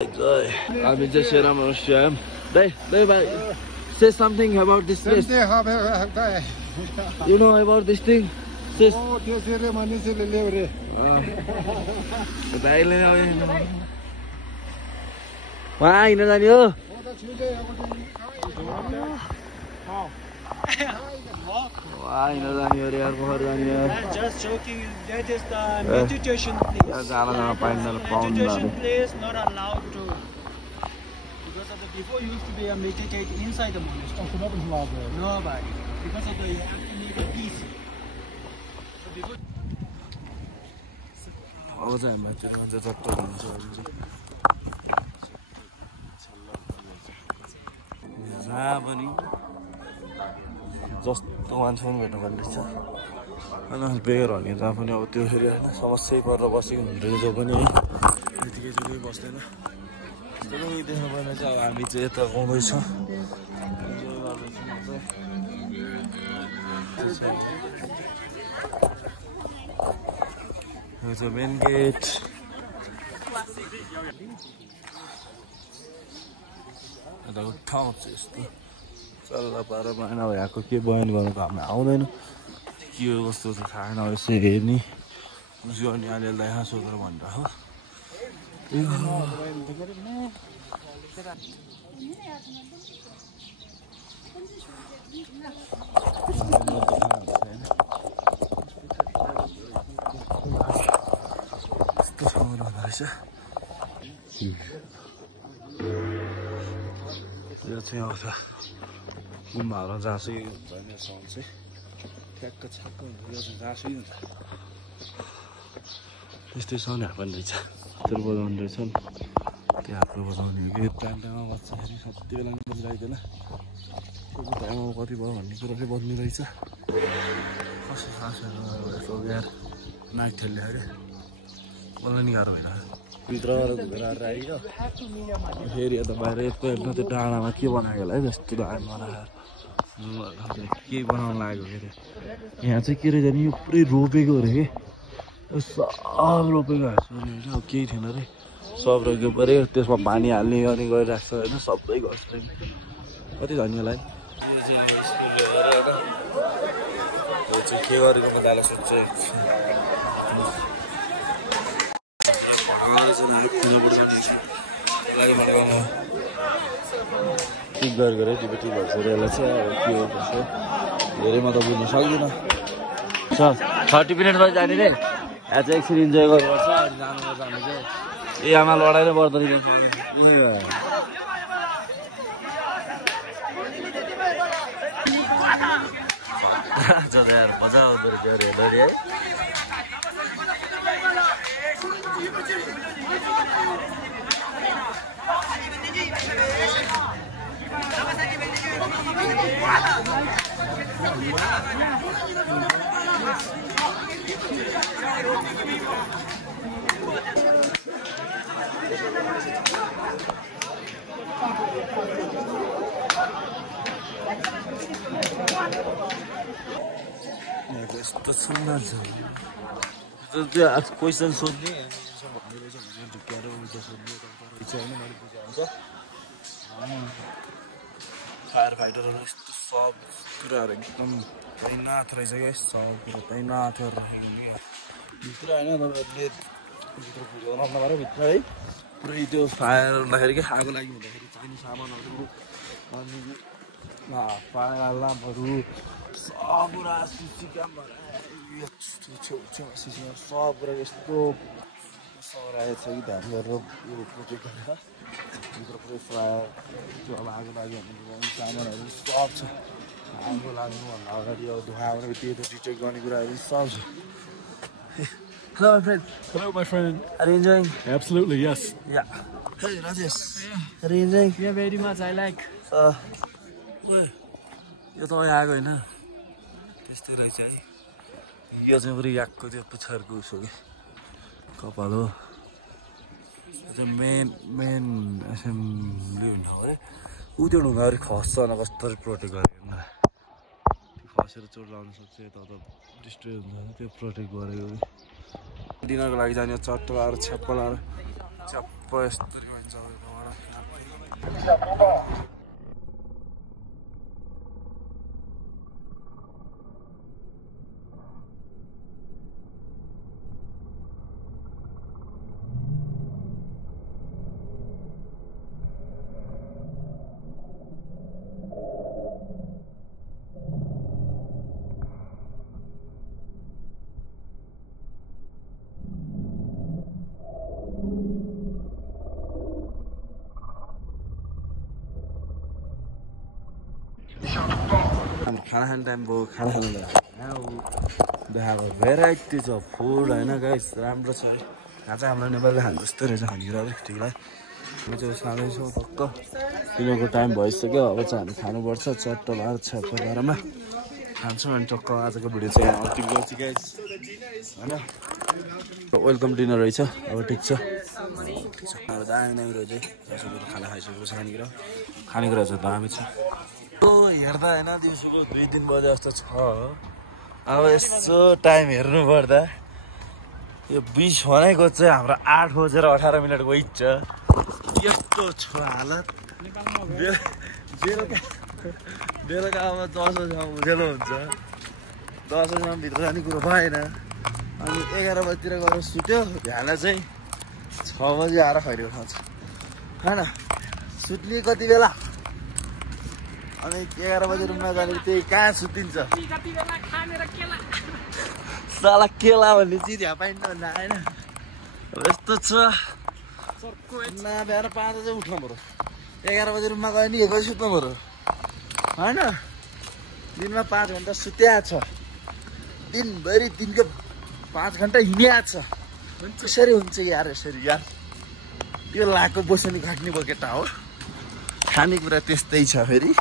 I'm just here. I'm Austrian. Say something about this place. You know about this thing? Why nó ra nhớ? Why nó ra nhớ đi, bao ra nhớ? Just joking. That is the meditation place. Meditation place not allowed to. Because of the before used to be a meditate inside the monastery. Nobody. Because of the you have to need a peace. So before. जस्तो मान्छे पनि भेट्नु पर्ने छ अनि बेगर भने जहाँ पनि अब त्यो फेरि हैन समस्या परेर बसेको हुन्छ जो पनि यतिकै जुरै बस्दैन त्यसले देख्नु पर्ने चाहिँ अब हामी चाहिँ यता गाउँदै छौं यो चाहिँ मेन गेट यता ठाउँ चाहिँ यस्तो चल्ला पारा भएन अब यहाँको के बयान गर्नु त हामी आउँदैन के हो कस्तो चाहिँ थाहा छैन यसो हेर्ने उसो अनि अलिअलि यहाँ सोधेर भनिरहेको यस्तो ठाउँमा हुँदो रहेछ यो चाहिँ आउँछ गुम्बाहरू जहाँसुकै हुन्छ नि साउन्ड चाहिँ ठ्याक्क छ्याक्क हुन्छ यो चाहिँ जहाँसुकै हुन्छ यस्तै साउन्ड हाप्ने रहेछ त्यो बजाउने रहेछन् त्यो हातले बजाउने हो कि टाइममा बज्दाखेरि सबै बेला पनि बजिरहेदैन त्यो टाइममा कति भयो भन्ने कुरा चाहिँ बज्ने रहेछ कस्तो सासहरू यसो यार नाक ठेल्ने अरे बोल्न नि गाह्रो भइरहेको भित्रबाट घुमेर आएर आइयो फेरि यता बाहिर यस्तो हेर्नु त्यो डाँडामा के बनाएको होला है जस्तो बनाएर के बनाउनु लागेको के अरे यहाँ चाहिँ के रहेछ नि यो पुरै रोपेको अरे कि सब रोपेको हाँस्नु अब केही थिएन अरे सब रोप्यो पऱ्यो त्यसमा पानी हाल्ने अनि गरिरहेको छ होइन सबै गर्छ कति धन्यवाद यो चाहिँ के गरेको म दाइलाई सोध्छु टिक गरेर टिपेटी भन्छ यसलाई चाहिँ अब के हो कसो धेरै म त बुझ्न सक्दिनँ 30 मिनटमा जाने रे यहाँ चाहिँ एकछिन इन्जोय गर्नुपर्छ अनि जानुपर्छ हामी चाहिँ ए आमा लडाइ नै पर्दो रहेछ मजा आउँदो रहेछ हेर्दाखेरि है यस्तो सुन्दर छ त्यो क्वेसन सोध्ने ढुक्क्याएर उल्टा सोध्ने रहेछ होइन मैले बुझेँ हुन्छ फायर फाइटरहरू यस्तो सब कुराहरू एकदम तैनाथ रहेछ क्या सब कुरा तैनाथ गरेर भित्र होइन तपाईँहरूले भित्र बुझाउनु नभएर भित्र है पुरै त्यो फायर हुँदाखेरि क्या आगो लागि हुँदाखेरि चाहिने सामानहरू अनि फायर अलार्महरू सब कुरा सिसी क्यामरा सिसी सब कुरा यस्तो सराएको छ कि ध्यान गरेर यो प्रोजेक्ट गरेर भित्र पुरै फायर त्यो अब आगो लाग्यो भने सामानहरू सब छ आगो लाग्नुभन्दा अगाडि अब धुवा आउने त्यो डिटेक्ट गर्ने कुराहरू सब छ Hello, my friend. Hello, my friend. Are you enjoying? Absolutely, yes. Yeah. Hey, Rajesh. Are you enjoying? Yeah, very much. I like. यो त आएको होइन त्यस्तै रहेछ है यो चाहिँ पुरै याकको त्यो पुच्छरको उसो कि कपाल हो यो चाहिँ मेन एसेम्ब्ली हुनु हो अरे ऊ त्यो ढुङ्गाहरू खस्छ न कसरी प्रोटेक्ट गरेको मलाई त्यो खसेर चोट लाउन सक्छ यता त डिस्ट्रोय हुन्छ त्यो प्रोटेक्ट गरेको डिनरको लागि जाने चट्ट लाएर छ्याप्प लाएर छ्याप्प यस्तो खाना खाने टाइम भयो खाना खानु देखाएको भेराइटी छ फुड होइन गाइस राम्रो छ है यहाँ चाहिँ हाम्रो नेपालीले खानु जस्तो रहेछ खानेकुराहरू ठिकलाई हामी चाहिँ खाँदैछौँ टक्क तिनीहरूको टाइम भइसक्यो अब चाहिँ हामी खानुपर्छ चट्ट लाएर छ्याप्प बाह्रमा खान्छौँ अनि टक्क आजको भिडियो चाहिँ अन्तिम गर्छु गाइस होइन वेलकम डिनर रहेछ अब ठिक छ अब दामी दामी रहेछ है खाना खाइसकेपछि खानेकुरा चाहिँ दामी छ हेर्दा होइन दिउँसोको 2-3 बजे जस्तो छ अब यसो टाइम हेर्नु पर्दा यो 20 भनेको चाहिँ हाम्रो 8 बजेर 18 मिनट गइन्छ यस्तो छ हालत बेलुका अब 10 बजीसम्म उज्यालो हुन्छ 10 बजीसम्म भित्र जाने कुरो भएन अनि 11 बजीतिर गएर सुत्यो बिहान चाहिँ 6 बजी आएर खैरेको खान्छ होइन सुत्ने कति बेला अनि 11 बजे रुममा जाने त्यही कहाँ सुतिन्छ साला केला भन्ने चिज यहाँ पाइन्न भन्दा आएन यस्तो छ बिहान 5 बजे उठ्नु पऱ्यो 11 बजे रुममा गयो नि 1 बजी सुत्नु पऱ्यो होइन दिनमा 5 घन्टा सुत्या छ दिनभरि दिनको 5 घन्टा हिँडिया छ कसरी हुन्छ यार यसरी यार त्यो लाको बस्ने खट्ने भयो केटा हो खानेकुरा त्यस्तै छ फेरि